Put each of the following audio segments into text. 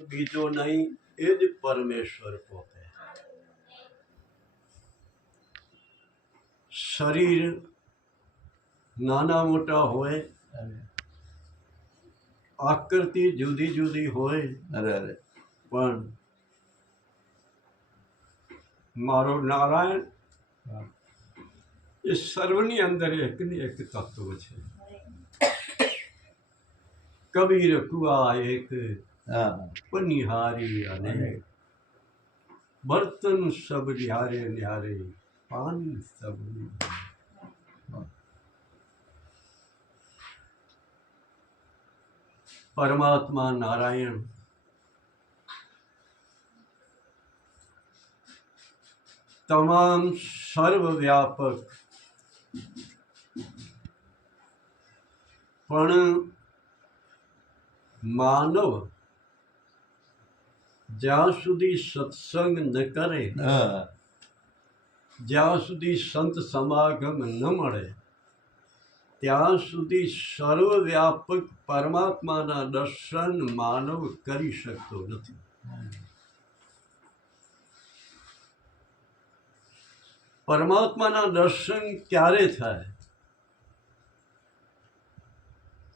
બીજો નહીં, એ જ પરમેશ્વર પોતે. શરીર નાના મોટા હોય, આકૃતિ જુદી જુદી હોય, પણ મારો નારાયણ એ સર્વની અંદર એકની એક તત્વ છે. કબીર કુઆ એક પનિહારી અનેક, બર્તન સબ ન્યારે ન્યારે, પાણી સબ. પરમાત્મા નારાયણ તમામ સર્વવ્યાપક, પણ માનવ જ્યાં સુધી સત્સંગ ન કરે, જ્યાં સુધી સંત સમાગમ ન મળે, ત્યાં સુધી સર્વવ્યાપક પરમાત્માના દર્શન માનવ કરી શકતો નથી. પરમાત્માના દર્શન ક્યારે થાય?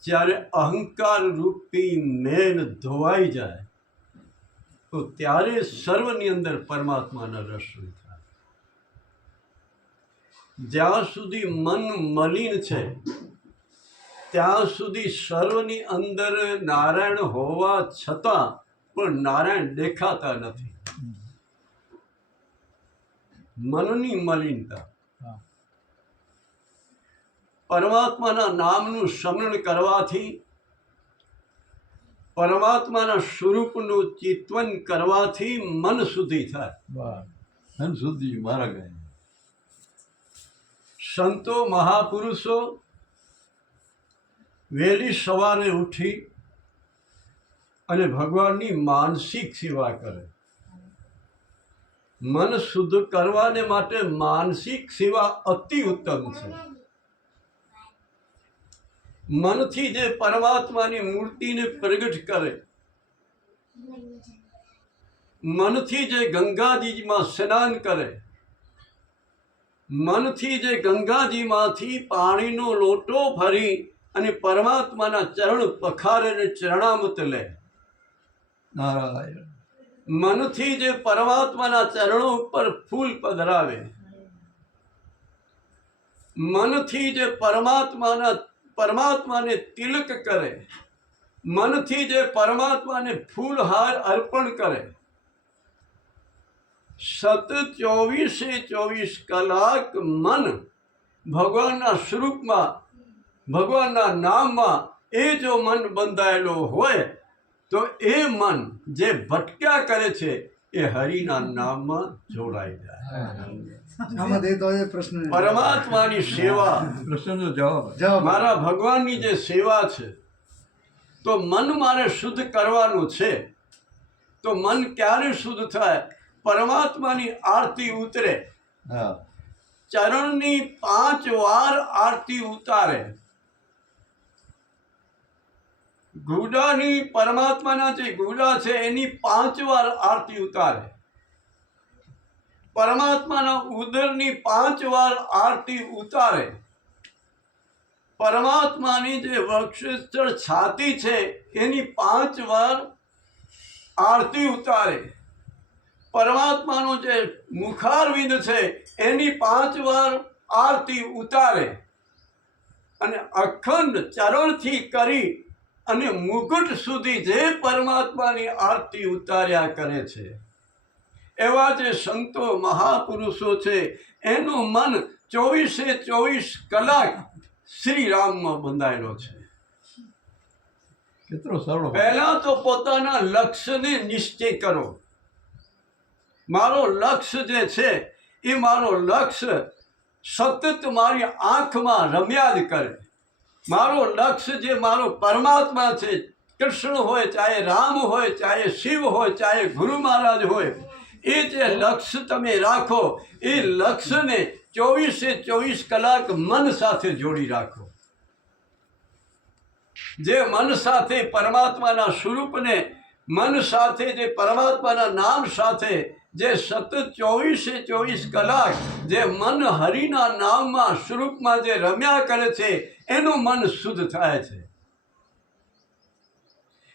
જ્યારે અહંકાર રૂપી મેલ ધોવાઈ જાય, તો ત્યારે સર્વની અંદર પરમાત્માના દર્શન થાય. જ્યાં સુધી મન મલિન છે, ત્યાં સુધી સર્વની અંદર નારાયણ હોવા છતાં પણ નારાયણ દેખાતા નથી. મનની મલિનતા. પરમાત્માના નામનું સ્મરણ કરવાથી, પરમાત્માના સ્વરૂપનું ચિંતન કરવાથી મન શુદ્ધિ થાય. મન શુદ્ધિ મારા ગયા. સંતો મહાપુરુષો વહેલી સવારે ઉઠી અને ભગવાનની માનસિક સેવા કરે. મન શુદ્ધ કરવાને માટે માનસિક સેવા અતિ ઉત્તમ છે. મનથી જે પરમાત્માની મૂર્તિને પ્રગટ કરે, મનથી જે ગંગાજીમાં સ્નાન કરે, મનથી જે ગંગાજીમાંથી પાણીનો લોટો ભરી અને પરમાત્માના ચરણ પખારે અને ચરણામૃત લે, નારાયણ. મનથી જે પરમાત્માના ચરણો ઉપર ફૂલ પધરાવે, મનથી જે પરમાત્માને તિલક કરે, મનથી જે પરમાત્માને ફૂલહાર અર્પણ કરે, સતત 24 કલાક મન ભગવાનના સ્વરૂપમાં, ભગવાનના નામમાં એ જો મન બંધાયેલો હોય, તો એ મન જે ભટક્યા કરે છે એ હરિના નામમાં જોડાઈ જાય. પરમાત્માની સેવા, પ્રશ્નનો જવાબ. મારા ભગવાનની જે સેવા છે, તો મન મારે શુદ્ધ કરવાનું છે. તો મન ક્યારે શુદ્ધ થાય? પરમાત્માની આરતી ઉતરે, ચરણની 5 વાર આરતી ઉતારે, ગુડાની પરમાત્માના જે ગુડા છે એની 5 વાર આરતી ઉતારે, પરમાત્માના ઉદરની 5 વાર આરતી ઉતારે, પરમાત્માની જે વક્ષસ્થળ છાતી છે એની 5 વાર આરતી ઉતારે, પરમાત્માનું જે મુખારવિંદ છે એની 5 વાર આરતી ઉતારે, અને અખંડ ચરણથી કરી અને મુકુટ સુધી જે પરમાત્માની આરતી ઉતાર્યા કરે છે, એવા જે સંતો મહાપુરુષો છે, એનું મન 24 કલાક શ્રી રામમાં બંધાયેલો છે. કેટલો સરળ. પહેલા તો પોતાના લક્ષ્યને નિશ્ચય કરો. મારો લક્ષ્ય જે છે એ મારો લક્ષ્ય સતત મારી આંખમાં રમ્યા જ કરે. મારો લક્ષ્ય જે મારો પરમાત્મા છે, કૃષ્ણ હોય, ચાહે રામ હોય, ચાહે શિવ હોય, ચાહે ગુરુ મહારાજ હોય, એ જે લક્ષ્ય તમે રાખો, એ લક્ષ્યને 24 કલાક મન સાથે જોડી રાખો. જે મન સાથે પરમાત્માના સ્વરૂપને મન સાથે જે પરમાત્માના નામ સાથે જે સતત 24 કલાક જે મન હરિના નામમાં સ્વરૂપમાં જે રમ્યા કરે છે એનું મન શુદ્ધ થાય છે.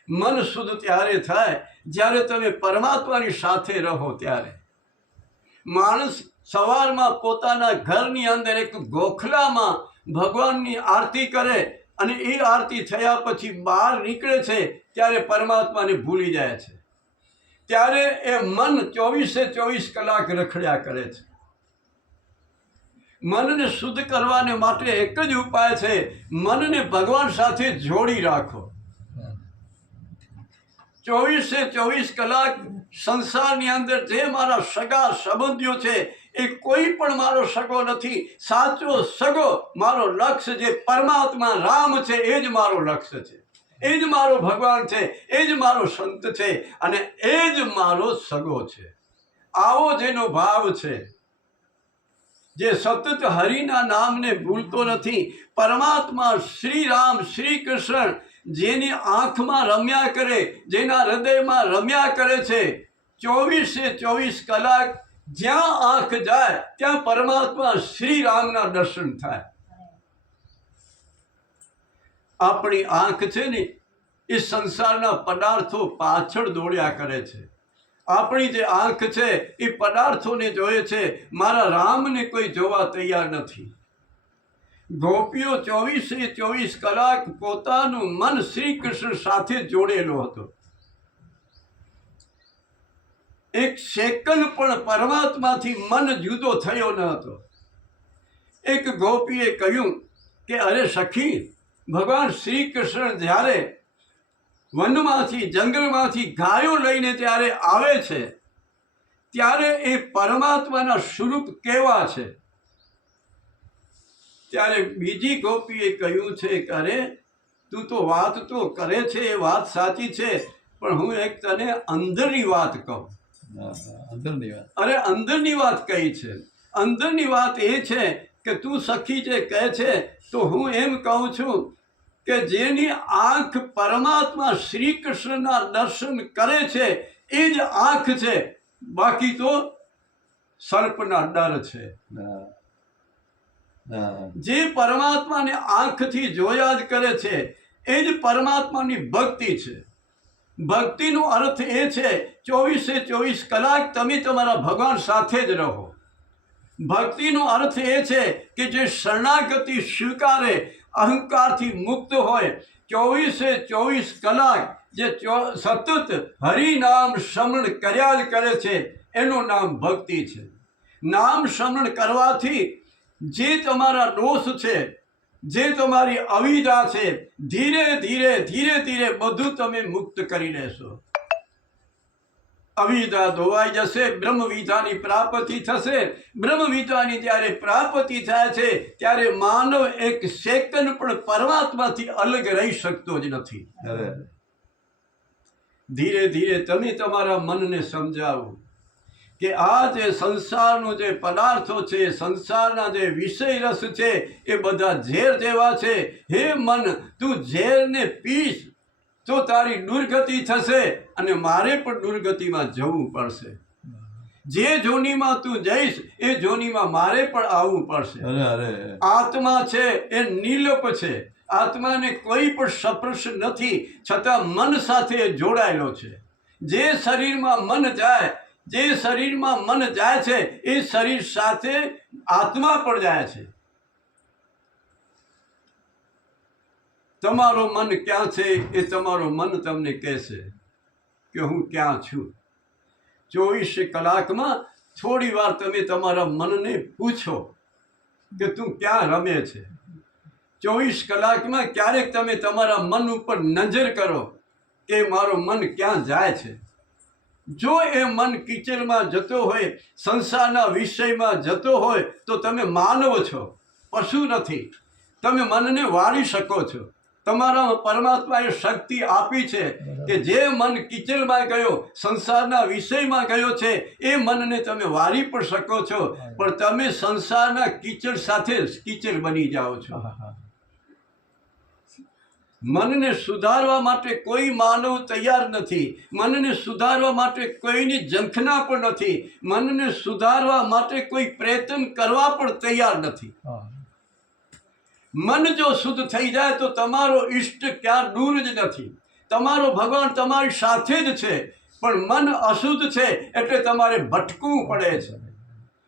મન શુદ્ધ ત્યારે થાય જ્યારે તમે પરમાત્માની સાથે રહો ત્યારે. માણસ સવારમાં પોતાના ઘરની અંદર એક ગોખલામાં ભગવાનની આરતી કરે અને એ આરતી થયા પછી બહાર નીકળે છે ત્યારે પરમાત્માને ભૂલી જાય છે. ત્યારે એ મન 24 કલાક રખડ્યા કરે છે. મનને શુદ્ધ કરવાને માટે એક જ ઉપાય છે, મનને ભગવાન સાથે જોડી રાખો. 24 કલાક સંસારની અંદર જે મારા સગા સંબંધીઓ છે એ કોઈ પણ મારો સગો નથી. સાચો સગો મારો લક્ષ્ય જે પરમાત્મા રામ છે એ જ મારો લક્ષ્ય છે, એ જ મારો ભગવાન છે, એ જ મારો સંત છે અને એ જ મારો સગો છે. આવો જેનો ભાવ છે, જે સતત હરિના નામને ભૂલતો નથી, પરમાત્મા શ્રી રામ શ્રી કૃષ્ણ જેની આંખમાં રમ્યા કરે, જેના હૃદયમાં રમ્યા કરે છે, 24 કલાક જ્યાં આંખ જાય ત્યાં પરમાત્મા શ્રી રામના દર્શન થાય. આપણી આંખ છે ને એ સંસારના પદાર્થો પાછળ દોડ્યા કરે છે. આપણી જે આંખ છે એ પદાર્થોને જોયે છે, મારા રામને કોઈ જોવા તૈયાર નથી. ગોપીઓ 24 કલાક પોતાનું મન શ્રી કૃષ્ણ સાથે જોડેલો હતો. એક સેકન્ડ પણ પરમાત્માથી મન જુદો થયો ન હતો. એક ગોપીએ કહ્યું કે અરે સખી, ભગવાન શ્રી કૃષ્ણ જ્યારે વનમાંથી જંગલમાંથી ગાયો લઈને ત્યારે આવે છે ત્યારે એ પરમાત્માના સ્વરૂપ કેવા છે? ત્યારે બીજી ગોપીએ કહ્યું છે કે અરે તું તો વાત તો કરે છે, એ વાત સાચી છે, પણ હું એક તને અંદરની વાત કહું. અંદરની વાત. અરે અંદરની વાત કઈ છે? અંદરની વાત એ છે કે તું સખી જે કહે છે તો હું એમ કહું છું કે જેની આંખ પરમાત્મા શ્રી કૃષ્ણના દર્શન કરે છે એ જ આંખ છે, બાકી તો સર્પના ડર છે. જે પરમાત્માને આંખથી જોયા જ કરે છે એ જ પરમાત્માની ભક્તિ છે. ભક્તિનો અર્થ એ છે 24 કલાક તમે તમારા ભગવાન સાથે જ રહો. ભક્તિનો અર્થ એ છે કે જે શરણાગતિ સ્વીકારે, અહંકારથી મુક્ત હોય, 24 કલાક જે સતત હરિનામ સ્મરણ કર્યા જ કરે છે એનું નામ ભક્તિ છે. નામ સ્મરણ કરવાથી જે તમારા દોષ છે, જે તમારી અવિદ્યા છે, ધીરે ધીરે બધું તમે મુક્ત કરી લેશો. અવિદ્યા ધોવાઈ જશે, બ્રહ્મવિદ્યાની પ્રાપ્તિ થશે. બ્રહ્મવિદ્યાની જ્યારે પ્રાપ્તિ થાય છે ત્યારે માનવ એક સેકન્ડ પણ પરમાત્માથી અલગ રહી શકતો જ નથી. ધીરે તમે તમારા મનને સમજાવો કે આ જે સંસારનો જે પદાર્થો છે, સંસારના જે વિષય રસ છે એ બધા ઝેર જેવા છે. હે મન, તું ઝેરને પીશ તો તારી દુર્ગતિ થશે અને મારે પણ દુર્ગતિમાં જવું પડશે. જે જોનીમાં તું જઈશ એ જોનીમાં મારે પણ આવવું પડશે. આત્મા છે એ નિર્લોપ છે, આત્માને કોઈ પણ સ્પર્શ નથી, છતાં મન સાથે જોડાયેલો છે. જે શરીરમાં મન જાય, જે શરીરમાં મન જાય છે એ શરીર સાથે આત્મા પણ જાય છે. તમારો મન ક્યાં છે એ તમારો મન તમને કહેશે કે હું ક્યાં છું. 24 કલાકમાં થોડી વાર તમે તમારા મનને પૂછો કે તું ક્યાં રમે છે. 24 કલાકમાં ક્યારેક તમે તમારા મન ઉપર નજર કરો કે મારો મન ક્યાં જાય છે. જો એ મન કિચડમાં જતો હોય, સંસારના વિષયમાં જતો હોય તો તમે માનવ છો, પશુ નથી. તમે મનને વાળી શકો છો. તમારા પરમાત્માએ શક્તિ આપી છે કે જે મન કિચડમાં ગયો, સંસારના વિષયમાં ગયો છે, એ મનને તમે વાળી પણ શકો છો, પણ તમે સંસારના કીચડ સાથે કીચડ બની જાઓ છો. મનને સુધારવા માટે કોઈ માનવ તૈયાર નથી. મનને સુધારવા માટે કોઈની ઝંખના પણ નથી. મનને સુધારવા માટે કોઈ પ્રયત્ન કરવા પણ તૈયાર નથી. હા મન જો શુદ્ધ થઈ જાય તો તમારો ઈષ્ટ ક્યાં દૂર જ નથી. તમારો ભગવાન તમારી સાથે જ છે. પણ મન અશુદ્ધ છે એટલે તમારે ભટકવું પડે છે.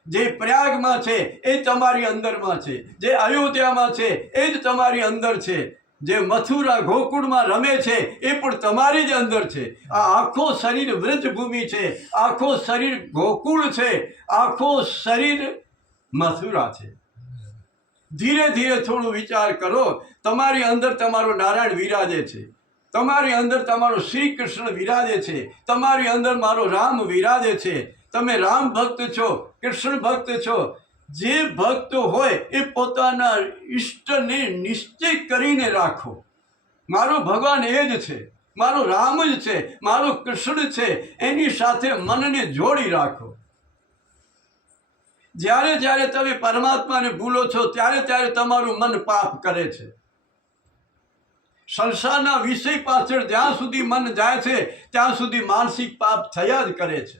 જે પ્રયાગમાં છે એ તમારી અંદરમાં છે. જે અયોધ્યામાં છે એ જ તમારી અંદર છે. જે મથુરા ગોકુળમાં રમે છે એ પણ તમારી જ અંદર છે. આ આખો શરીર વ્રજભૂમિ છે, આખો શરીર ગોકુળ છે, આખો શરીર મથુરા છે. ધીરે ધીરે થોડું વિચાર કરો. તમારી અંદર તમારો નારાયણ વિરાજે છે, તમારી અંદર તમારો શ્રી કૃષ્ણ વિરાજે છે, તમારી અંદર મારો રામ વિરાજે છે. તમે રામ ભક્ત છો, કૃષ્ણ ભક્ત છો. જે ભક્ત હોય એ પોતાના ઈષ્ટને નિશ્ચય કરીને રાખો. મારો ભગવાન એ જ છે, મારો રામ જ છે, મારો કૃષ્ણ છે. એની સાથે મનને જોડી રાખો. જ્યારે જ્યારે તમે પરમાત્માને ભૂલો છો ત્યારે ત્યારે તમારું મન પાપ કરે છે. સંસારના વિષય પાછળ જ્યાં સુધી મન જાય છે ત્યાં સુધી માનસિક પાપ થયા જ કરે છે.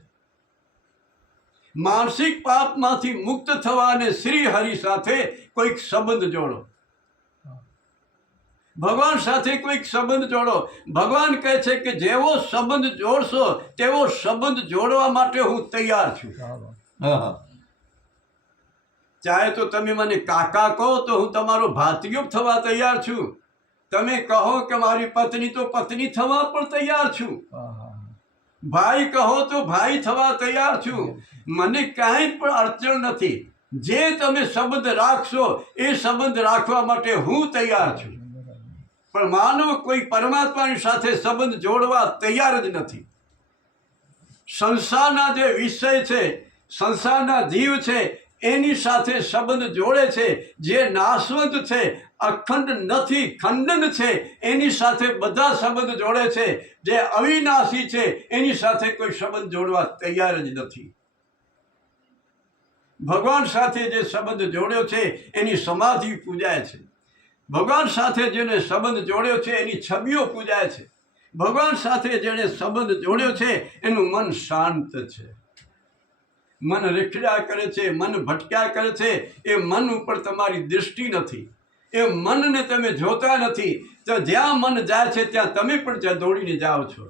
માનસિક પાપમાંથી મુક્ત થવા અને શ્રી હરિ સાથે કોઈક સંબંધ જોડો. ભગવાન સાથે કોઈક સંબંધ જોડો. ભગવાન કહે છે કે જેવો સંબંધ જોડશો તેવો સંબંધ જોડવા માટે હું તૈયાર છું. હા ચાહે તો તમે મને કાકા કહો તો હું તમારો ભાતિયો થવા તૈયાર છું. તમે કહો કે મારી પત્ની તો પત્ની થવા પણ તૈયાર છું. ભાઈ કહો તો ભાઈ થવા તૈયાર છું. મને કાંઈ પણ અડચણ નથી. જે તમે સંબંધ રાખશો એ સંબંધ રાખવા માટે હું તૈયાર છું. પણ માનવ કોઈ પરમાત્માની સાથે સંબંધ જોડવા તૈયાર જ નથી. સંસારના જે વિષય છે, સંસારના જીવ છે એની સાથે સંબંધ જોડે છે. જે નાશવંત છે, અખંડ નથી, ખંડન છે, એની સાથે બધા સંબંધ જોડે છે. જે અવિનાશી છે એની સાથે કોઈ સંબંધ જોડવા તૈયાર જ નથી. ભગવાન સાથે જે સંબંધ જોડ્યો છે એની સમાધિ પૂજાય છે. ભગવાન સાથે જેને સંબંધ જોડ્યો છે એની છબીઓ પૂજાય છે. ભગવાન સાથે જેને સંબંધ જોડ્યો છે એનું મન શાંત છે. મન રેખડ્યા કરે છે, મન ભટક્યા કરે છે. એ મન ઉપર તમારી દૃષ્ટિ નથી. એ મનને તમે જોતા નથી. તો જ્યાં મન જાય છે ત્યાં તમે પણ ત્યાં દોડીને જાઓ છો.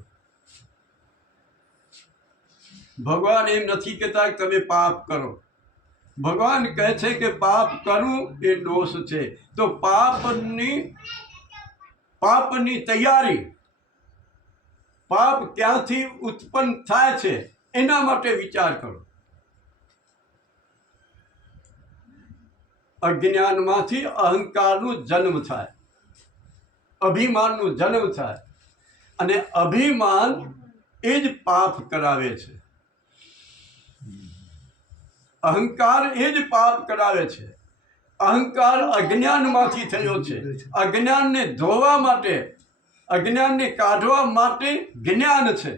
ભગવાન એમ નથી કહેતા કે તમે પાપ કરો. ભગવાન કહે છે કે પાપ કરવું એ દોષ છે. તો પાપની તૈયારી, પાપ ક્યાંથી ઉત્પન્ન થાય છે એના માટે વિચાર કરો. અજ્ઞાનમાંથી અહંકારનો જન્મ થાય, અભિમાનનો જન્મ થાય. અને અભિમાન એ જ પાપ કરાવે છે. અહંકાર એ જ પાપ કરાવે છે. અહંકાર અજ્ઞાનમાંથી થયો છે. અજ્ઞાનને ધોવા માટે, અજ્ઞાનને કાઢવા માટે જ્ઞાન છે.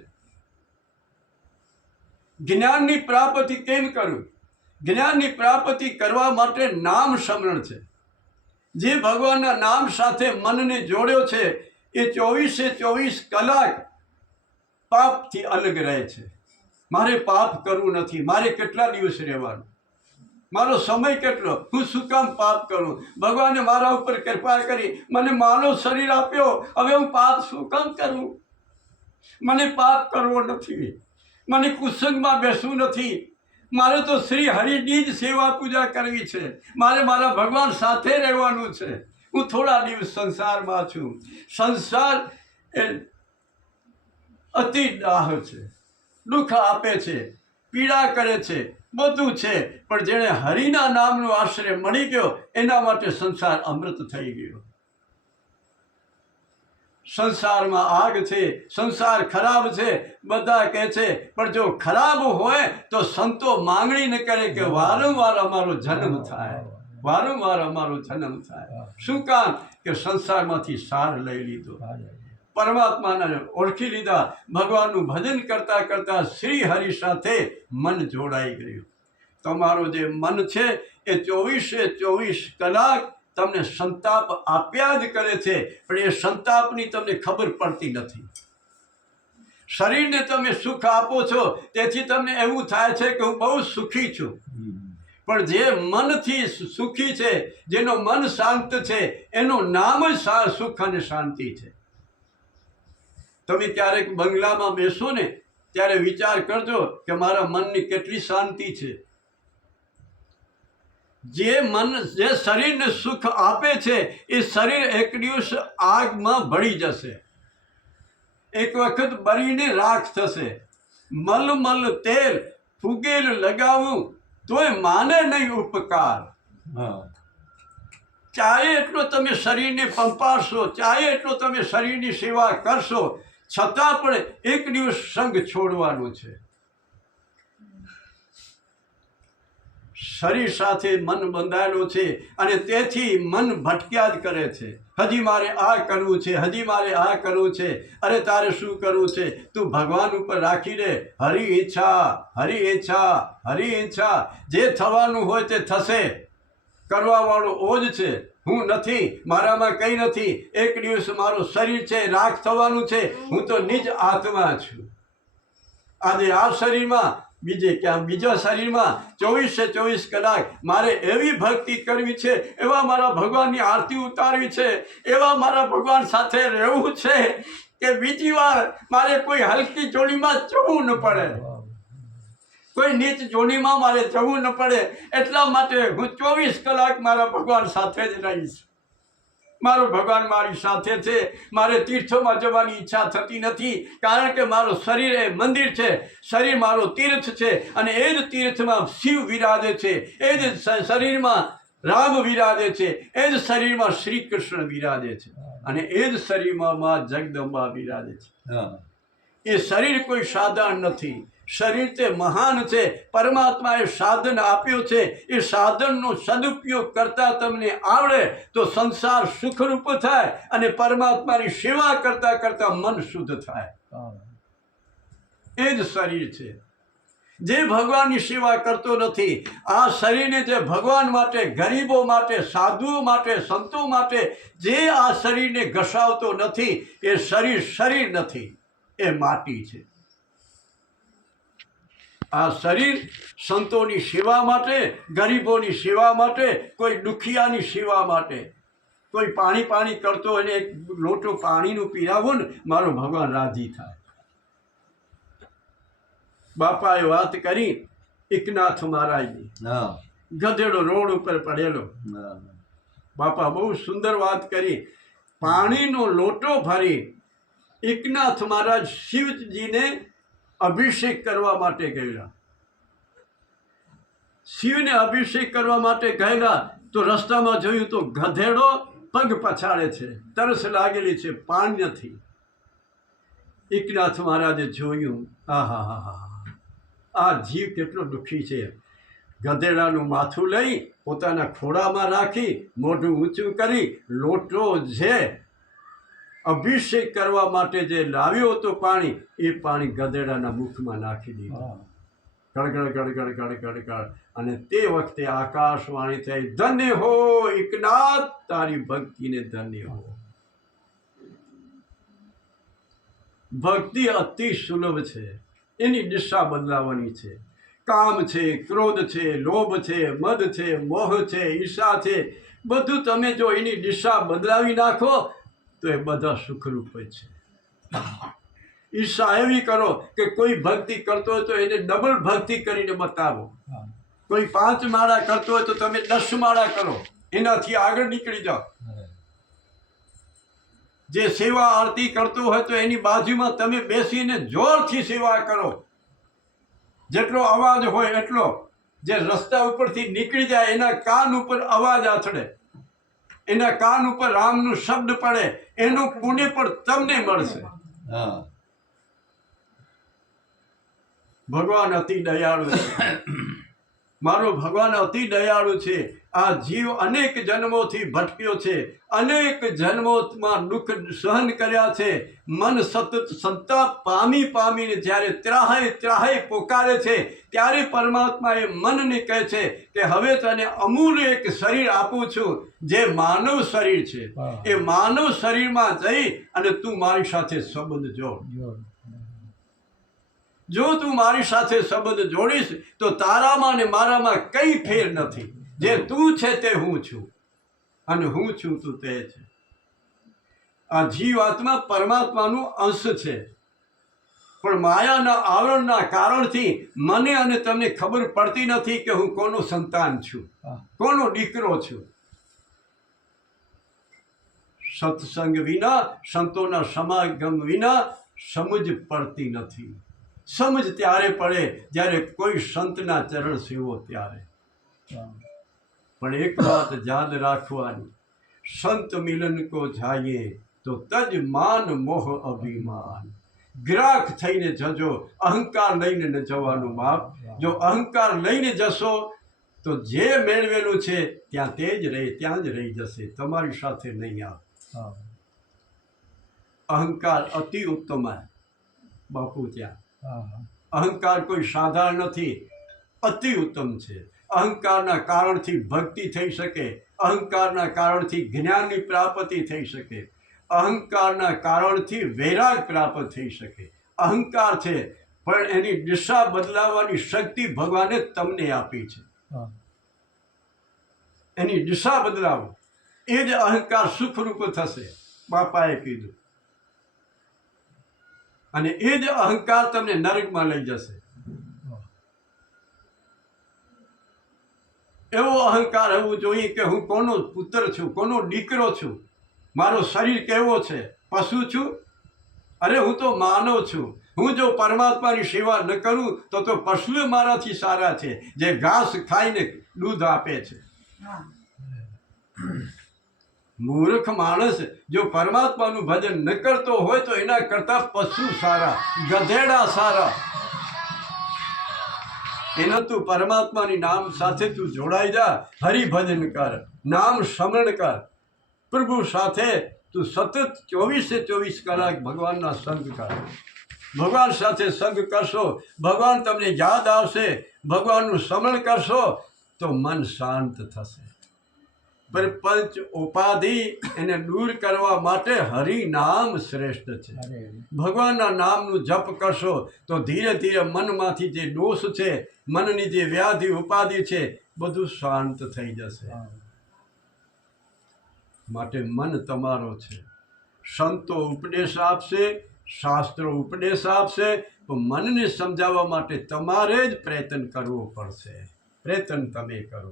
જ્ઞાનની પ્રાપ્તિ કેમ કરવું? જ્ઞાનની પ્રાપ્તિ કરવા માટે નામ સ્મરણ છે. જે ભગવાનના નામ સાથે મનને જોડ્યો છે એ 24 કલાક પાપથી અલગ રહે છે. મારે પાપ કરવું નથી. મારે કેટલા દિવસ રહેવાનું? મારો સમય કેટલો? હું શું કામ પાપ કરું? ભગવાને મારા ઉપર કૃપા કરી, મને માનવ શરીર આપ્યો. હવે હું પાપ શું કામ કરું? મને પાપ કરવો નથી. મને કુસંગમાં બેસવું નથી. મારે તો શ્રી હરિની જ સેવા પૂજા કરવી છે. મારે મારા ભગવાન સાથે રહેવાનું છે. હું થોડા દિવસ સંસારમાં છું. સંસાર એ અતિ દાહ છે, દુઃખ આપે છે, પીડા કરે છે, બધું છે. પણ જેણે હરિના નામનો આશ્રય મળી ગયો એના માટે સંસાર અમૃત થઈ ગયો. સંસારમાં આગ છે, સંસાર ખરાબ છે બધા કહે છે. પણ જો ખરાબ હોય તો સંતો માંગણી ન કરે કે વારંવાર અમારો જન્મ થાય, વારંવાર અમારો જન્મ થાય. શું કામ? કે સંસારમાંથી સાર લઈ લીધો, પરમાત્માને ઓળખી લીધા. ભગવાનનું ભજન કરતા કરતા શ્રી હરિ સાથે મન જોડાઈ ગયું. તમારું જે મન છે એ 24 કલાક તમને સંતાપ આપ્યા જ કરે છે, પણ એ સંતાપની તમને ખબર પડતી નથી. શરીરને તમે સુખ આપો છો તેથી તમને એવું થાય છે કે હું બહુ સુખી છું, પણ જે મનથી સુખી છે, જેનો મન શાંત છે, એનું નામ જ સુખ અને શાંતિ છે. તમે ક્યારેક બંગલામાં બેસો ને ત્યારે વિચાર કરજો કે મારા મનની કેટલી શાંતિ છે. જે શરીરને સુખ આપે છે એ શરીર એક દિવસ આગમાં ભળી જશે, એક વખત બળીને રાખ થશે. મલમલ તેલ ફૂગેલ લગાવું તોય માને નહીં ઉપકાર. ચાહે એટલો તમે શરીરને પંપાળશો, ચાહે એટલો તમે શરીરની સેવા કરશો, છતાં પણ એક દિવસ સંગ છોડવાનો છે. શરીર સાથે મન બંધાયેલું છે અને તેથી મન ભટક્યા જ કરે છે. હજી મારે આ કરવું છે, હજી મારે આ કરવું છે. અરે તારે શું કરવું છે? તું ભગવાન ઉપર રાખી દે. હરી ઈચ્છા, હરી ઈચ્છા, હરી ઈચ્છા. જે થવાનું હોય તે થશે. કરવાવાળો ઓ જ છે, હું નથી, મારામાં કંઈ નથી. એક દિવસ મારું શરીર છે, રાખ થવાનું છે. હું તો નિજ આત્મા છું. આજે આ શરીરમાં, બીજા શરીરમાં 24 કલાક મારે એવી ભક્તિ કરવી છે, એવા મારા ભગવાનની આરતી ઉતારવી છે, એવા મારા ભગવાન સાથે રહેવું છે કે બીજી વાર મારે કોઈ હલકી જોડીમાં જવું ન પડે, કોઈ નીચ જોડીમાં મારે જવું ન પડે. એટલા માટે હું 24 કલાક મારા ભગવાન સાથે જ રહીશ. મારો ભગવાન મારી સાથે છે. મારે તીર્થોમાં જવાની ઈચ્છા થતી નથી, કારણ કે મારું શરીર એ મંદિર છે, શરીર મારો તીર્થ છે, અને એ જ તીર્થમાં શિવ વિરાજે છે, એ જ શરીરમાં રામ વિરાજે છે, એ જ શરીરમાં શ્રી કૃષ્ણ વિરાજે છે, અને એ જ શરીરમાં મા જગદંબા વિરાજે છે. એ શરીર કોઈ સાધારણ નથી. શરીર તે મહાન છે. પરમાત્માએ સાધન આપ્યું છે. એ સાધનનો સદુપયોગ કરતા તમને આવડે તો સંસાર સુખરૂપ થાય અને પરમાત્માની સેવા કરતા કરતા મન શુદ્ધ થાય. એ જ શરીર છે. જે ભગવાનની સેવા કરતો નથી, આ શરીરને જે ભગવાન માટે, ગરીબો માટે, સાધુઓ માટે, સંતો માટે જે આ શરીરને ઘસાવતો નથી, એ શરીર નથી, એ માટી છે. આ શરીર સંતોની સેવા માટે, ગરીબોની સેવા માટે, કોઈ દુખિયાની સેવા માટે. કોઈ પાણી કરતો હોય ને એક લોટો પાણીનું પીરાવું ને, મારો ભગવાન રાજી થાય. બાપાએ વાત કરી એકનાથ મહારાજની, ગધેડો રોડ ઉપર પડેલો. બાપા બહુ સુંદર વાત કરી. પાણીનો લોટો ભરી એકનાથ મહારાજ શિવજીને અભિષેક કરવા માટે ગયેલા. શિવને અભિષેક કરવા માટે ગયેલા તો રસ્તામાં જોયું તો ગધેડો પગ પછાડે છે, તરસ લાગેલી છે, પાણી નથી. એકનાથ મહારાજે જોયું, આ જીવ કેટલો દુઃખી છે. ગધેડાનું માથું લઈ પોતાના ખોળામાં રાખી, મોઢું ઊંચું કરી, લોટો છે અભિષેક કરવા માટે જે લાવ્યો હતો પાણી, એ પાણી ગધેડાના મુખમાં નાખી દીધું. ગળગળ ગળગળ ગળગળ ગળ. અને તે વખતે આકાશવાણી થઈ, ધન્ય હો એકનાથ, તારી ભક્તિને ધન્ય હો. ભક્તિ અતિ સુલભ છે. એની દિશા બદલાવાની છે. કામ છે, ક્રોધ છે, લોભ છે, મદ છે, મોહ છે, ઈર્ષા છે, બધું તમે જો એની દિશા બદલાવી નાખો તો એ બધા સુખરૂપ છે. ઈર્ષા એવી કરો કે કોઈ ભક્તિ કરતો હોય તો એને ડબલ ભક્તિ કરીને બતાવો. કોઈ 5 માળા કરતો હોય તો તમે 10 માળા કરો, એનાથી આગળ નીકળી જાઓ. જે સેવા આરતી કરતો હોય તો એની બાજુમાં તમે બેસીને જોરથી સેવા કરો. જેટલો અવાજ હોય એટલો. જે રસ્તા ઉપરથી નીકળી જાય એના કાન ઉપર અવાજ આથડે, એના કાન ઉપર રામનું શબ્દ પડે, એનું પુણ્ય પણ તમને મળશે. ભગવાન અતિ દયાળુ છે. મારો ભગવાન અતિ દયાળુ છે. આ જીવ અનેક જન્મોથી ભટક્યો છે, અનેક જન્મોમાં દુઃખ સહન કર્યા છે. મન સતત સંતાપ પામીને જ્યારે ત્રાહી પોકારે છે, ત્યારે પરમાત્મા એ મનને કહે છે કે હવે તને અમૂલ્ય એક શરીર આપું છું, જે માનવ શરીર છે. એ માનવ શરીરમાં જઈ અને તું મારી સાથે સંબંધ જોડ. જો તું મારી સાથે સંબંધ જોડીશ તો તારામાં ને મારામાં કઈ ફેર નથી. જે તું છે તે હું છું, અને હું છું તું તે છે. આ જીવાત્મા પરમાત્માનું અંશ છે, પણ માયાના આવરણના કારણથી મને અને તમને ખબર પડતી નથી કે હું કોનો સંતાન છું, કોનો દીકરો છું. સત્સંગ વિના, સંતોના સમાગમ વિના સમજ પડતી નથી. સમજ ત્યારે પડે જ્યારે કોઈ સંતના ચરણ સેવો ત્યારે. પણ એક વાત યાદ રાખવાની, સંત મિલન કો જાઈએ તો તજ માન મોહ અભિમાન. ગ્રાહક થઈને જજો, અહંકાર લઈને ન જવાનું બાપ. જો અહંકાર લઈને જશો તો જે મેળવેલું છે ત્યાં તે જ રહે, ત્યાં જ રહી જશે, તમારી સાથે નહીં આવે. અહંકાર અતિ ઉત્તમ બાપુ ત્યાં. અહંકાર કોઈ સાધારણ નથી, અતિ ઉત્તમ છે. અહંકારના કારણથી ભક્તિ થઈ શકે, અહંકારના કારણથી જ્ઞાનની પ્રાપ્તિ થઈ શકે, અહંકારના કારણથી વૈરાગ પ્રાપ્ત થઈ શકે. અહંકાર છે, પણ એની દિશા બદલાવવાની શક્તિ ભગવાને તમને આપી છે. એની દિશા બદલાવો, એ જ અહંકાર સુખરૂપ થશે, બાપાએ કીધું. અને એ જ અહંકાર તમને નરકમાં લઈ જશે. એવો અહંકાર હોવો જોઈએ કે હું કોનો પુત્ર છું, કોનો દીકરો છું, મારો શરીર કેવો છે, પશુ છું? અરે હું તો માનવ છું. હું જો પરમાત્માની સેવા ન કરું તો પશુએ મારાથી સારા છે, જે ઘાસ ખાઈને દૂધ આપે છે. મૂર્ખ માણસ જો પરમાત્માનું ભજન ન કરતો હોય તો એના કરતા પશુ સારા, ગધેડા સારા. એનો તું પરમાત્માની નામ સાથે તું જોડાઈ જા, હરિભજન કર, નામ સ્મરણ કર, પ્રભુ સાથે તું સતત 24 કલાક ભગવાનના સંગ કર. ભગવાન સાથે સંગ કરશો, ભગવાન તમને યાદ આવશે, ભગવાનનું સ્મરણ કરશો તો મન શાંત થશે. પર પંચ ઉપાધિ એને દૂર કરવા માટે હરિનામ શ્રેષ્ઠ છે. ભગવાનના નામનું જપ કરશો તો ધીરે ધીરે મનમાંથી જે દોષ છે, મનની જે વ્યાધિ ઉપાધિ છે, બધું શાંત થઈ જશે. માટે મન તમારો છે. સંતો ઉપદેશ આપશે, શાસ્ત્રો ઉપદેશ આપશે, તો મનને સમજાવવા માટે તમારે જ પ્રયત્ન કરવો પડશે. પ્રયત્ન તમે કરો.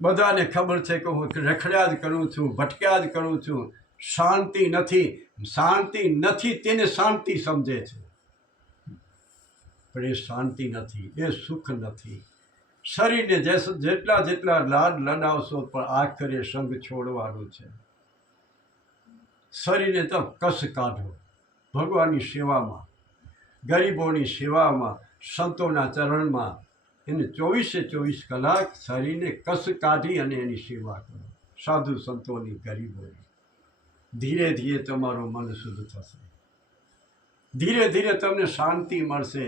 બધાને ખબર છે કે હું રખડ્યા જ કરું છું, ભટક્યા જ કરું છું, શાંતિ નથી. શાંતિ નથી તેને શાંતિ સમજે છે, પણ એ શાંતિ નથી, એ સુખ નથી. શરીરને જેટલા લાડ લડાવશો પણ આખરે સંગ છોડવાનું છે. શરીરને તો કસ કાઢો ભગવાનની સેવામાં, ગરીબોની સેવામાં, સંતોના ચરણમાં. એને 24 કલાક શરીરને કસ કાઢી અને એની સેવા કરો, સાધુ સંતોની, ગરીબોની. ધીરે ધીરે તમારું મન શુદ્ધ થશે, ધીરે ધીરે તમને શાંતિ મળશે.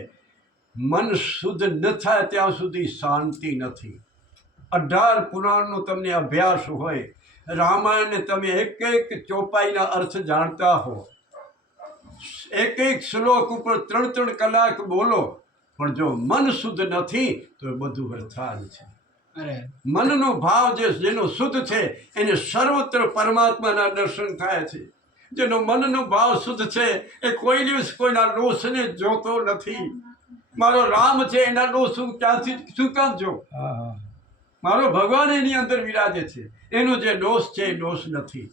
મન શુદ્ધ ન થાય ત્યાં સુધી શાંતિ નથી. 18 પુરાણનો તમને અભ્યાસ હોય, રામાયણને તમે એક ચોપાઈના અર્થ જાણતા હો, એક શ્લોક ઉપર 3 કલાક બોલો, પણ જો મન શુદ્ધ નથી તો એ બધું વ્યર્થ છે. મનનો ભાવ જેનો શુદ્ધ છે એને સર્વત્ર પરમાત્માના દર્શન થાય છે. જેનો મનનો ભાવ શુદ્ધ છે એ કોઈ દિવસ કોઈના દોષને જોતો નથી. મારો રામ છે, એના દોષ હું ક્યાંથી શું કામ જો? મારો ભગવાન એની અંદર વિરાજે છે, એનો જે દોષ છે એ દોષ નથી,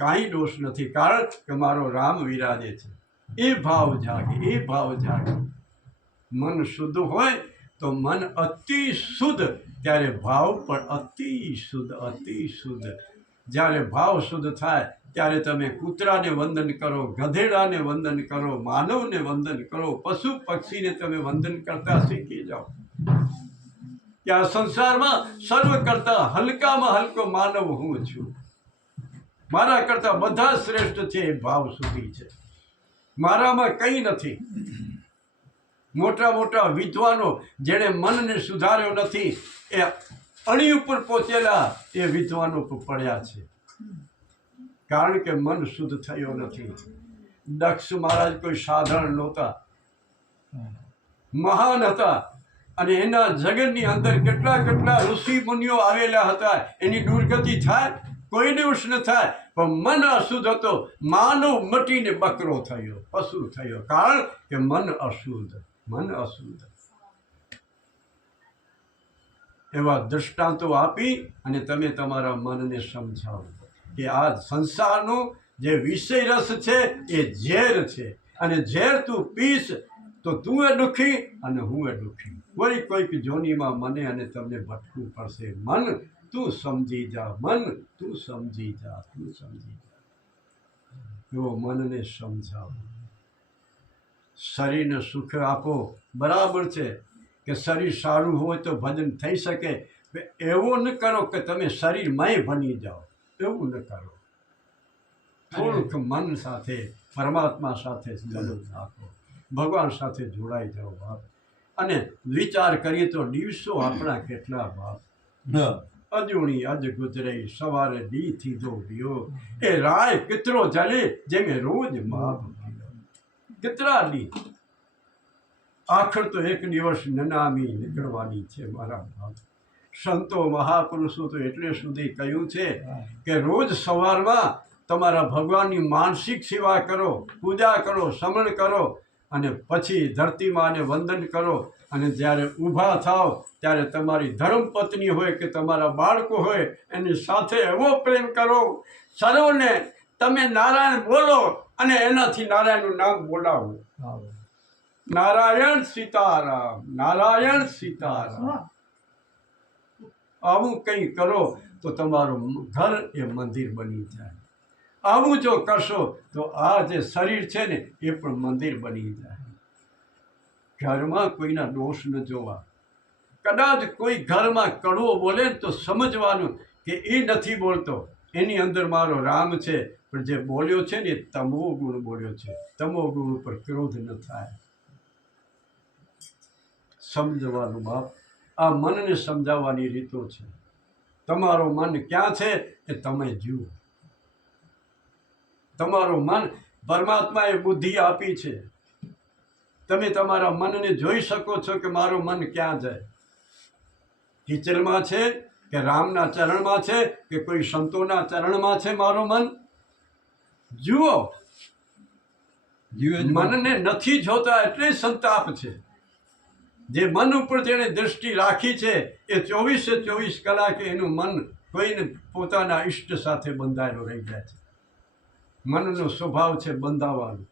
કાંઈ દોષ નથી, કારણ કે મારો રામ વિરાજે છે. એ ભાવ જાગે, એ ભાવ જાગે. મન શુદ્ધ હોય તો મન અતિ શુદ્ધ, ત્યારે ભાવ પણ અતિ શુદ્ધ, અતિ શુદ્ધ. જ્યારે ભાવ શુદ્ધ થાય ત્યારે તમે કૂતરાને વંદન કરો, ગધેડાને વંદન કરો, માનવને વંદન કરો, પશુ પક્ષીને તમે વંદન કરતા શીખી જાઓ કે આ સંસારમાં સર્વ કરતા હલકામાં હલકો માનવ હું છું. મારા કરતા બધા શ્રેષ્ઠ છે એ ભાવ સુધી છે. મારામાં કંઈ નથી. મોટા મોટા વિદ્વાનો જેણે મનને સુધાર્યો નથી એ અણી ઉપર પહોંચેલા એ વિદ્વાનો પર પડ્યા છે, કારણ કે મન શુદ્ધ થયો નથી. દક્ષ મહારાજ કોઈ સાધારણ નહોતા, મહાન હતા. અને એના જગતની અંદર કેટલા કેટલા ઋષિ મુનિઓ આવેલા હતા. એની દુર્ગતિ થાય? કોઈ દિવસ ન થાય. પણ મન અશુદ્ધ હતો. માનવ મટીને બકરો થયો, પશુ થયો, કારણ કે મન અશુદ્ધ. મન અશુદ્ધ. એવા દૃષ્ટાંતો આપી અને તમે તમારા મનને સમજાવો કે આ સંસારનો જે વિષય રસ છે એ ઝેર છે, અને ઝેર તું પીશ તો તું એ દુઃખી અને હું એ દુઃખી. કોઈક જોનીમાં મને અને તમને ભટકવું પડશે. મન તું સમજી જા, મન તું સમજી જા, તું સમજી જા. એવો મનને સમજાવો. શરીરને સુખ આપો, બરાબર છે કે શરીર સારું હોય તો ભજન થઈ શકે. એવું ન કરો કે તમે શરીરમય બની જાઓ. એવું ન કરો. થોડુંક મન સાથે, પરમાત્મા સાથે સંબંધ રાખો, ભગવાન સાથે જોડાઈ જાઓ બાપ. અને વિચાર કરીએ તો દિવસો આપણા કેટલા બાપ. અજુણી અજ ગુજરે સવારે દી થી દો વિયો, એ રાય કિતરો જલે જેમે રોજ માપ કિતરા દી. આખર તો એક દિવસ નનામી નીકળવાની છે મારા બાપ. સંતો મહાપુરુષો તો એટલે સુધી કહ્યું છે કે રોજ સવારમાં તમારા ભગવાનની માનસિક સેવા કરો, પૂજા કરો, સ્મરણ કરો, અને પછી ધરતી માને વંદન કરો. અને જ્યારે ઊભા થાવ ત્યારે તમારી ધર્મપત્ની હોય કે તમારા બાળકો હોય એની સાથે એવો પ્રેમ કરો, સર્વને તમે નારાયણ બોલો અને એનાથી નારાયણનું નામ બોલાવો. નારાયણ સીતારામ, નારાયણ સીતારામ. આવું કંઈ કરો તો તમારું ઘર એ મંદિર બની જાય. આવું જો કરશો તો આ જે શરીર છે ને એ પણ મંદિર બની જાય. ઘરમાં કોઈના દોષ ન જોવા. કદાચ કોઈ ઘરમાં કડવો બોલે તો સમજવાનું કે એ નથી બોલતો, એની અંદર મારો રામ છે, પણ જે બોલ્યો છે ને એ તમો ગુણ બોલ્યો છે. તમો ગુણ ઉપર ક્રોધ ન થાય. સમજવાનું બાપ. આ મનને સમજાવવાની રીતો છે. તમારો મન ક્યાં છે એ તમે જુઓ. તમારું મન પરમાત્માએ બુદ્ધિ આપી છે. તમે તમારા મનને જોઈ શકો છો કે મારું મન ક્યાં જાય. કિચનમાં છે કે રામના ચરણમાં છે કે કોઈ સંતોના ચરણમાં છે મારું મન? જુઓ. મનને નથી જોતા એટલે સંતાપ છે. જે મન ઉપર જેણે દૃષ્ટિ રાખી છે એ 24 કલાકે એનું મન કોઈને પોતાના ઈષ્ટ સાથે બંધાયેલો રહી જાય છે. મનનો સ્વભાવ છે બંધાવાનો.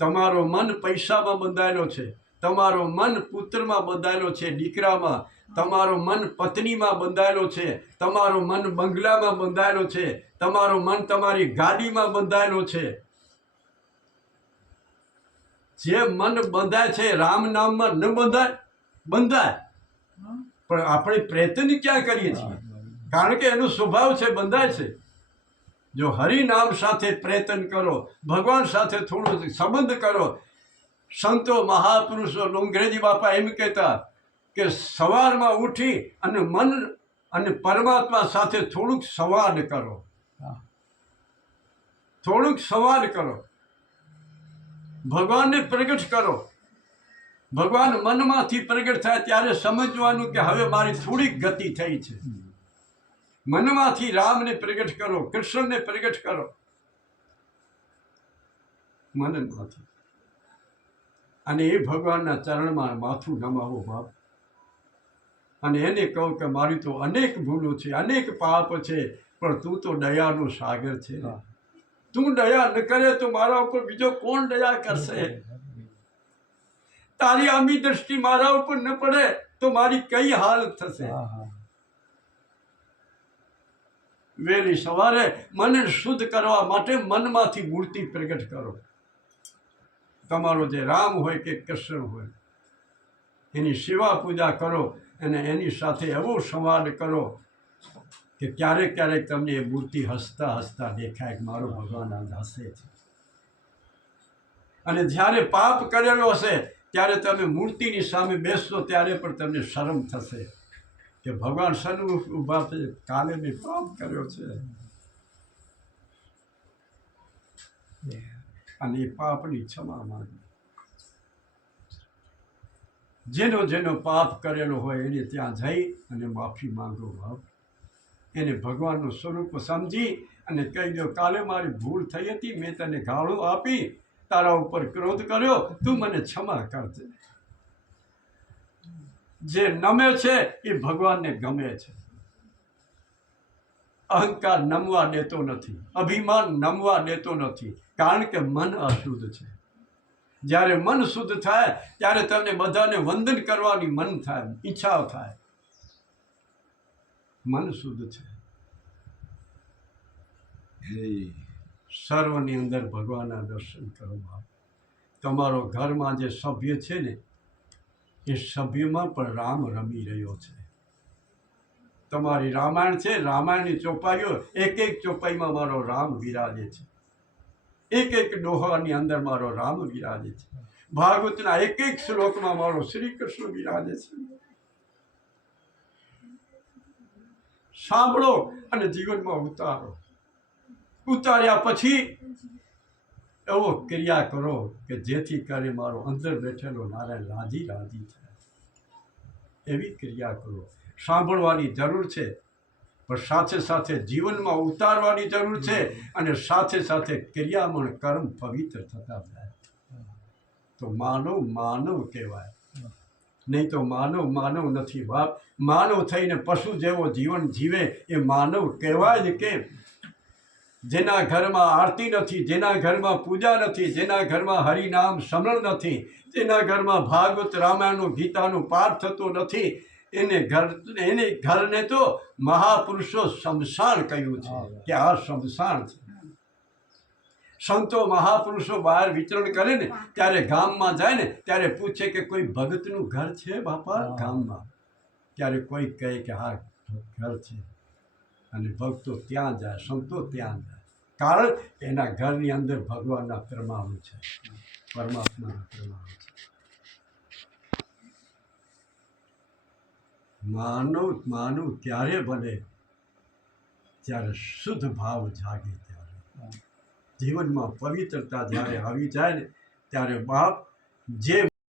તમારો મન પૈસામાં બંધાયેલો છે, તમારો મન પુત્રમાં બંધાયેલો છે, દીકરામાં. તમારો મન પત્નીમાં બંધાયેલો છે, તમારો મન બંગલામાં બંધાયેલો છે, તમારો મન તમારી ગાડીમાં બંધાયેલો છે. જે મન બંધાય છે રામ નામમાં ન બંધાય? બંધાય. પણ આપણે પ્રયત્ન ક્યાં કરીએ છીએ? કારણ કે એનો સ્વભાવ છે બંધાય છે. જો હરિનામ સાથે પ્રયત્ન કરો, ભગવાન સાથે થોડો સંબંધ કરો. સંતો મહાપુરુષો અંગ્રેજી બાપા એમ કહેતા કે સવારમાં ઉઠી અને મન અને પરમાત્મા સાથે થોડુંક સંવાદ કરો. થોડુંક સંવાદ કરો. ભગવાનને પ્રગટ કરો. ભગવાન મનમાંથી પ્રગટ થાય ત્યારે સમજવાનું કે હવે મારી થોડીક ગતિ થઈ છે. મનમાંથી રામને પ્રગટ કરો, કૃષ્ણને પ્રગટ કરો. મનમાંથી. અને એ ભગવાનના ચરણમાં માથું નમાવો બાપ. અને એને કહું કે મારી તો અનેક ભૂલો છે, અનેક પાપ છે, પણ તું તો દયાનો સાગર છે. તું દયા ન કરે તો મારા ઉપર બીજો કોણ દયા કરશે? તારી આમી દ્રષ્ટિ મારા ઉપર ન પડે તો મારી કઈ હાલત થશે? વહેલી સવારે મનને શુદ્ધ કરવા માટે મનમાંથી મૂર્તિ પ્રગટ કરો. તમારો જે રામ હોય કે કૃષ્ણ હોય એની સેવા પૂજા કરો અને એની સાથે એવો સંવાદ કરો કે ક્યારેક ક્યારેક તમને એ મૂર્તિ હસતા હસતા દેખાય કે મારો ભગવાન આજ હસે છે. અને જ્યારે પાપ કરેલો હશે ત્યારે તમે મૂર્તિની સામે બેસશો ત્યારે પણ તમને શરમ થશે કે ભગવાન સન્મુખ ઊભા છે, કાલે મેં પાપ કર્યો છે અને એ પાપની ક્ષમા માંગી. જેનો જેનો પાપ કરેલો હોય એને ત્યાં જઈ અને માફી માંગો. બાપ એને ભગવાનનું સ્વરૂપ સમજી અને કહી દો, કાલે મારી ભૂલ થઈ હતી, મેં તને ગાળો આપી, તારા ઉપર ક્રોધ કર્યો, તું મને ક્ષમા કરજે. જે નમે છે એ ભગવાનને ગમે છે. અહંકાર નમવા દેતો નથી, અભિમાન નમવા દેતો નથી, કારણ કે મન અશુદ્ધ છે. જ્યારે મન શુદ્ધ થાય ત્યારે તમને બધાને વંદન કરવાની મન થાય, ઈચ્છા થાય. મન શુદ્ધ છે. સર્વની અંદર ભગવાનના દર્શન કરો. બાપ તમારો ઘરમાં જે સભ્ય છે ને એ સભ્યમાં પણ રામ રમી રહ્યો છે. તમારી રામાયણ છે, રામાયણની ચોપાઈઓ, એક એક ચોપાઈમાં મારો રામ વિરાજે છે. એક એક દોહાની અંદર મારો રામ વિરાજે છે. ભાગવતના એક એક શ્લોકમાં મારો શ્રી કૃષ્ણ વિરાજે છે. સાંભળો અને જીવનમાં ઉતારો. ઉતાર્યા પછી એવો ક્રિયા કરો કે જેથી કરી મારો અંદર બેઠેલો નારાયણ રાજી રાજી થાય. એવી ક્રિયા કરો. સાંભળવાની જરૂર છે પણ સાથે સાથે જીવનમાં ઉતારવાની જરૂર છે અને સાથે સાથે ક્રિયામણ કર્મ પવિત્ર થતા જાય તો માનવ માનવ કહેવાય. નહીં તો માનવ માનવ નથી. બાપ માનવ થઈને પશુ જેવો જીવન જીવે એ માનવ કહેવાય જ કેમ? જેના ઘરમાં આરતી નથી, જેના ઘરમાં પૂજા નથી, જેના ઘરમાં હરિનામ સ્મરણ નથી, જેના ઘરમાં ભાગવત રામાયણનું ગીતાનું પાઠ થતો નથી, એને ઘરને તો મહાપુરુષો શમશાન કહ્યું છે કે આ શમશાન છે. સંતો મહાપુરુષો બહાર વિચરણ કરે ને ત્યારે ગામમાં જાય ને ત્યારે પૂછે કે કોઈ ભગતનું ઘર છે બાપા ગામમાં? ત્યારે કોઈ કહે કે હા ઘર છે. અને ભક્તો ત્યાં જાય, સંતો ત્યાં જાય, કારણ એના ઘરની અંદર ભગવાનના પરમાણુ છે, પરમાત્માના પરમાણુ છે. માનવ ત્યારે બને જ્યારે શુદ્ધ ભાવ જાગે, ત્યારે જીવનમાં પવિત્રતા જ્યારે આવી જાય ને ત્યારે બાપ જે